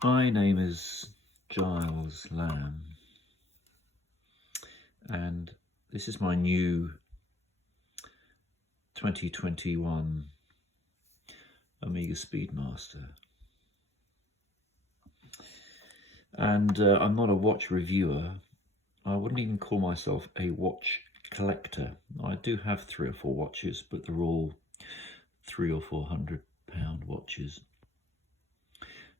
My name is Giles Lamb, and this is my new 2021 Amiga Speedmaster. And I'm not a watch reviewer. I wouldn't even call myself a watch collector. I do have 3 or 4 watches, but they're all £300 or £400 watches.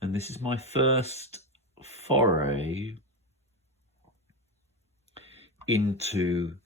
And this is my first foray into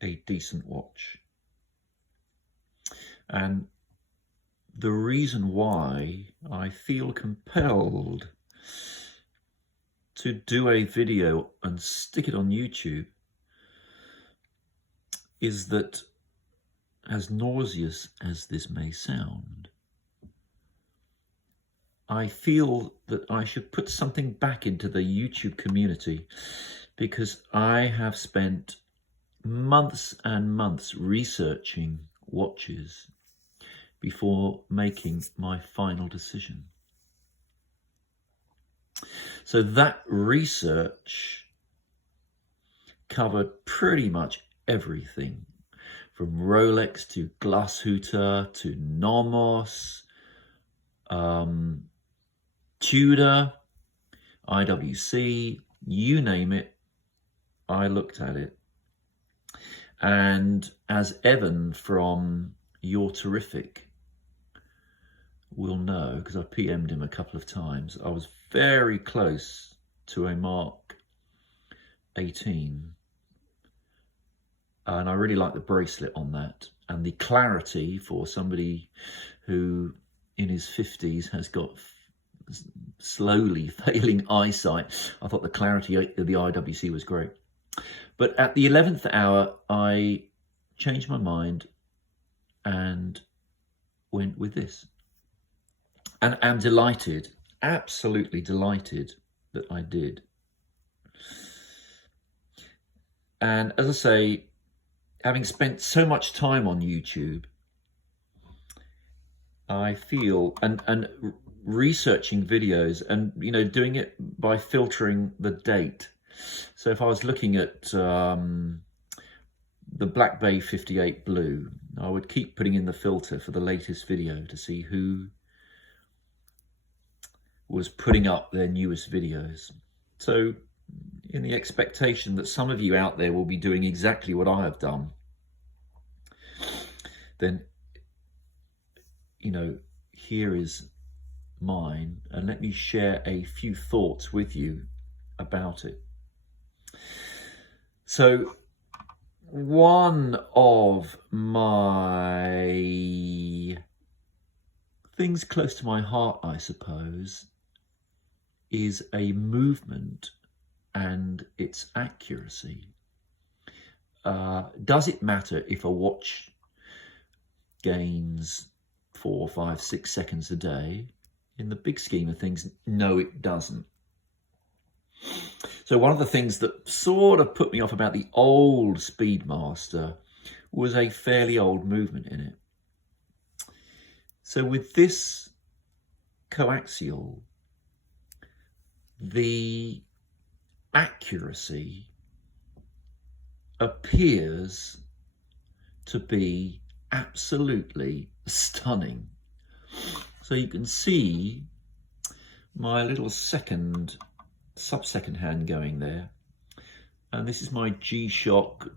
a decent watch. And the reason why I feel compelled to do a video and stick it on YouTube is that, as nauseous as this may sound, I feel that I should put something back into the YouTube community, because I have spent months and months researching watches before making my final decision. So that research covered pretty much everything, from Rolex to Glashütte to Nomos, Tudor, IWC, you name it, I looked at it. And as Evan from You're Terrific will know, because I PM'd him a couple of times, I was very close to a Mark 18. And I really like the bracelet on that. And the clarity for somebody who in his 50s has got slowly failing eyesight. I thought the clarity of the IWC was great. But at the 11th hour, I changed my mind and went with this. And am delighted, absolutely delighted that I did. And as I say, having spent so much time on YouTube, I feel, and researching videos and, doing it by filtering the date. So if I was looking at the Black Bay 58 Blue, I would keep putting in the filter for the latest video to see who was putting up their newest videos. So in the expectation that some of you out there will be doing exactly what I have done, then, here is mine, and let me share a few thoughts with you about it. So one of my things close to my heart, I suppose, is a movement and its accuracy. Does it matter if a watch gains 4, 5, 6 seconds a day? In the big scheme of things, no, it doesn't. So one of the things that sort of put me off about the old Speedmaster was a fairly old movement in it. So with this coaxial, the accuracy appears to be absolutely stunning. So you can see my little sub-second hand going there. And this is my G-Shock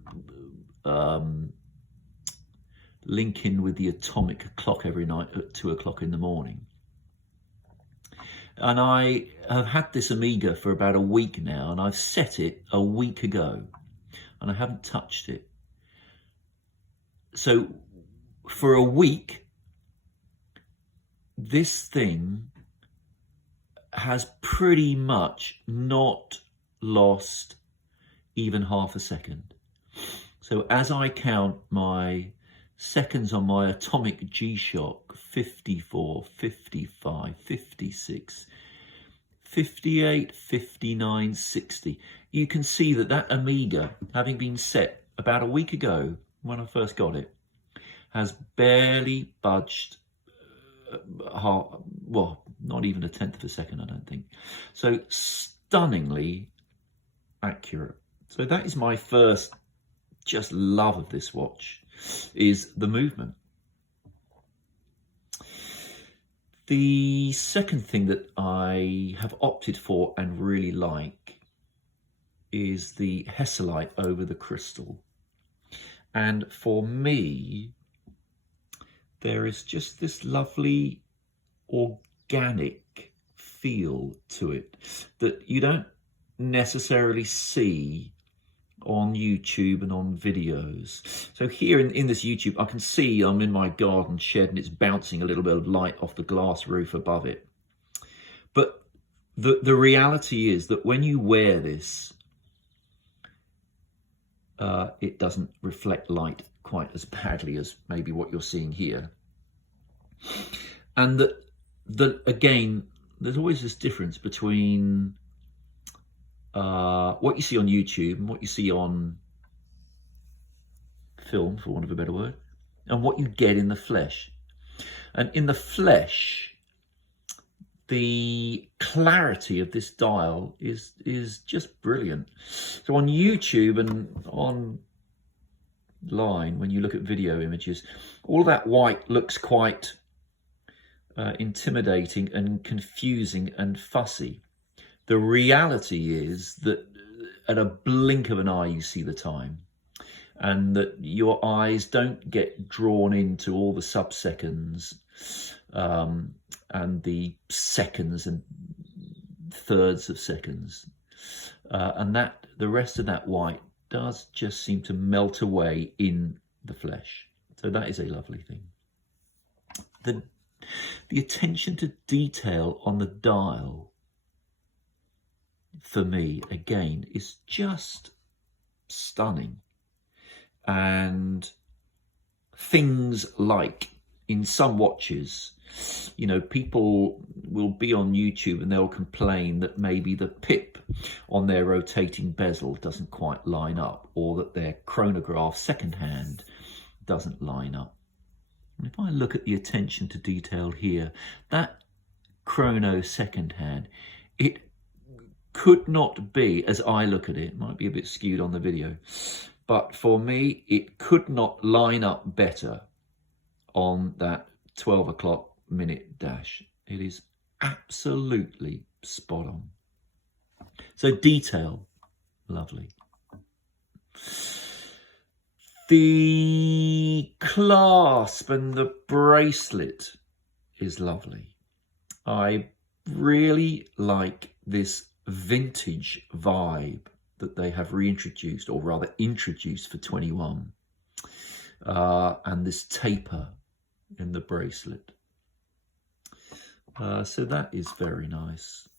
linking with the atomic clock every night at 2 o'clock in the morning. And I have had this Amiga for about a week now, and I've set it a week ago, and I haven't touched it. So for a week, this thing has pretty much not lost even half a second. So as I count my seconds on my atomic G-Shock, 54, 55, 56, 58, 59, 60, you can see that that Amiga, having been set about a week ago when I first got it, has barely budged well, not even a tenth of a second, I don't think. So stunningly accurate. So that is my first just love of this watch, is the movement. The second thing that I have opted for and really like is the Hesalite over the crystal. And for me, there is just this lovely organic feel to it that you don't necessarily see on YouTube and on videos. So here in this YouTube, I can see I'm in my garden shed and it's bouncing a little bit of light off the glass roof above it. But the reality is that when you wear this, it doesn't reflect light quite as badly as maybe what you're seeing here. And that again, there's always this difference between what you see on YouTube and what you see on film, for want of a better word, and what you get in the flesh. And in the flesh, the clarity of this dial is just brilliant. So on YouTube and online, when you look at video images, all that white looks quite intimidating and confusing and fussy. The reality is that at a blink of an eye, you see the time, and that your eyes don't get drawn into all the sub-seconds and the seconds and thirds of seconds. And that the rest of that white does just seem to melt away in the flesh. So that is a lovely thing. The attention to detail on the dial, for me, again, is just stunning. And things like in some watches, you know, people will be on YouTube and they'll complain that maybe the pip on their rotating bezel doesn't quite line up, or that their chronograph secondhand doesn't line up. And if I look at the attention to detail here, that chrono secondhand, it could not be, as I look at it, might be a bit skewed on the video, but for me, it could not line up better on that 12 o'clock minute dash. It is absolutely spot on. So detail, lovely. The clasp and the bracelet is lovely. I really like this vintage vibe that they have reintroduced, or rather introduced for 21, and this taper in the bracelet. So that is very nice.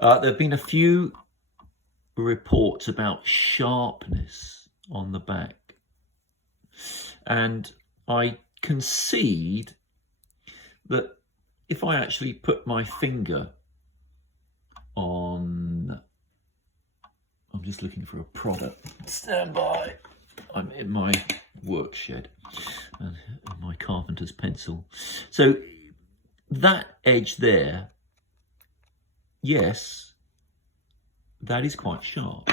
There have been a few reports about sharpness on the back, and I concede that if I actually put my finger on, I'm just looking for a product, stand by, I'm in my work shed and my carpenter's pencil. So that edge there, yes, that is quite sharp.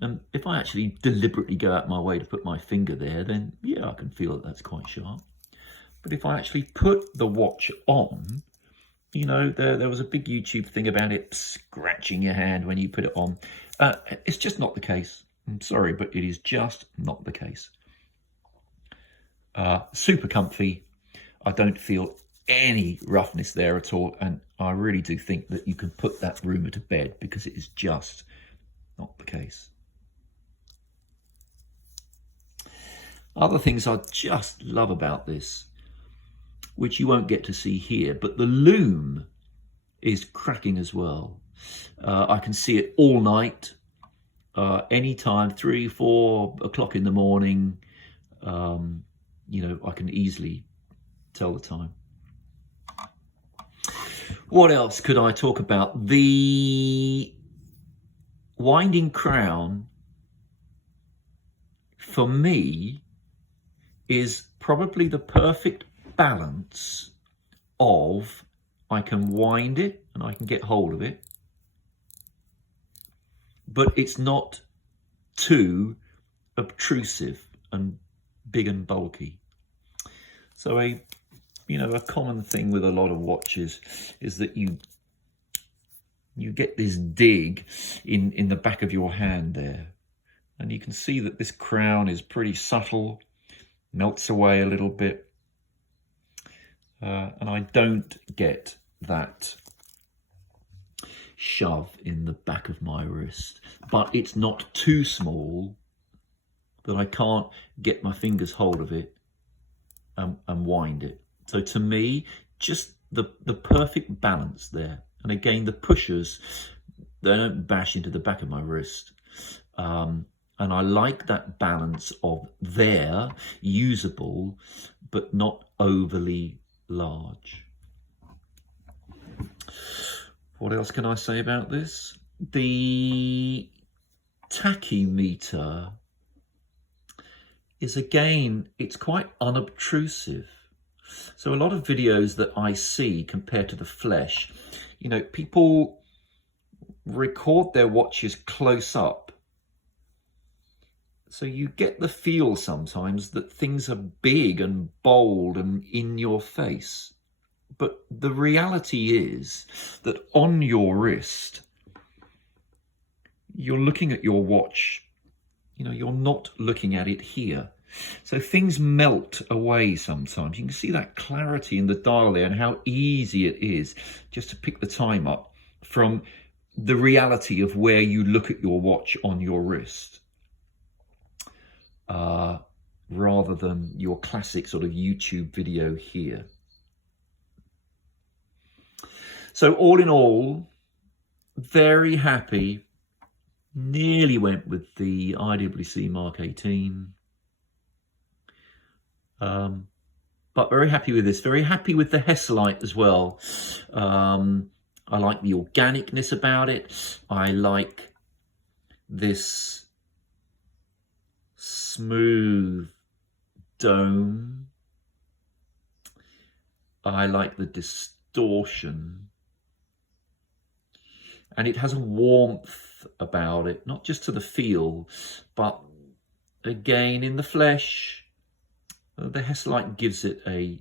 And if I actually deliberately go out my way to put my finger there, then yeah, I can feel that that's quite sharp. But if I actually put the watch on, you know, there was a big YouTube thing about it scratching your hand when you put it on. It's just not the case. I'm sorry, but it is just not the case. Super comfy. I don't feel any roughness there at all. And I really do think that you can put that rumour to bed, because it is just not the case. Other things I just love about this, which you won't get to see here, but the loom is cracking as well. I can see it all night, anytime, 3, 4 o'clock in the morning. You know, I can easily tell the time. What else could I talk about? The winding crown, for me, is probably the perfect balance of I can wind it and I can get hold of it, but it's not too obtrusive and big and bulky. So a common thing with a lot of watches is that you get this dig in the back of your hand there, and you can see that this crown is pretty subtle, melts away a little bit, and I don't get that shove in the back of my wrist, but it's not too small that I can't get my fingers hold of it and wind it. So to me, just the perfect balance there. And again, the pushers, they don't bash into the back of my wrist. And I like that balance of they're usable, but not overly large. What else can I say about this? The tachymeter is, again, it's quite unobtrusive. So a lot of videos that I see compared to the flesh, people record their watches close up. So you get the feel sometimes that things are big and bold and in your face. But the reality is that on your wrist, you're looking at your watch, you're not looking at it here. So things melt away sometimes. You can see that clarity in the dial there and how easy it is just to pick the time up from the reality of where you look at your watch on your wrist, rather than your classic sort of YouTube video here. So all in all, very happy. Nearly went with the IWC Mark 18. But very happy with this. Very happy with the Hesalite as well. I like the organicness about it. I like this smooth dome. I like the distortion. And it has a warmth about it, not just to the feel, but again in the flesh. The Hesalite gives it a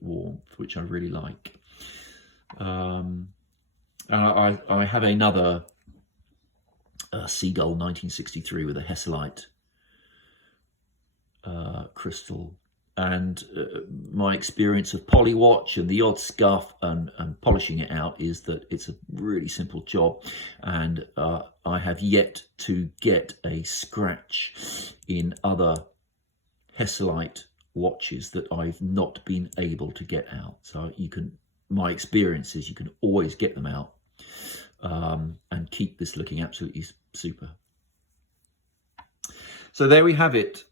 warmth, which I really like. And I have another Seagull 1963 with a Hesalite crystal. And my experience of polywatch and the odd scuff and polishing it out is that it's a really simple job. And I have yet to get a scratch in other Hesalite watches that I've not been able to get out. So my experience is you can always get them out and keep this looking absolutely super. So there we have it.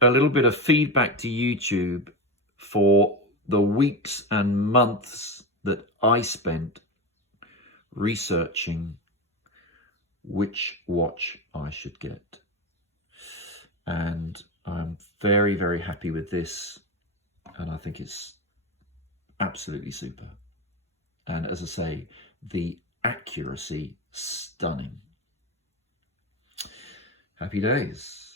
A little bit of feedback to YouTube for the weeks and months that I spent researching which watch I should get. And I'm very, very happy with this. And I think it's absolutely super. And as I say, the accuracy, stunning. Happy days.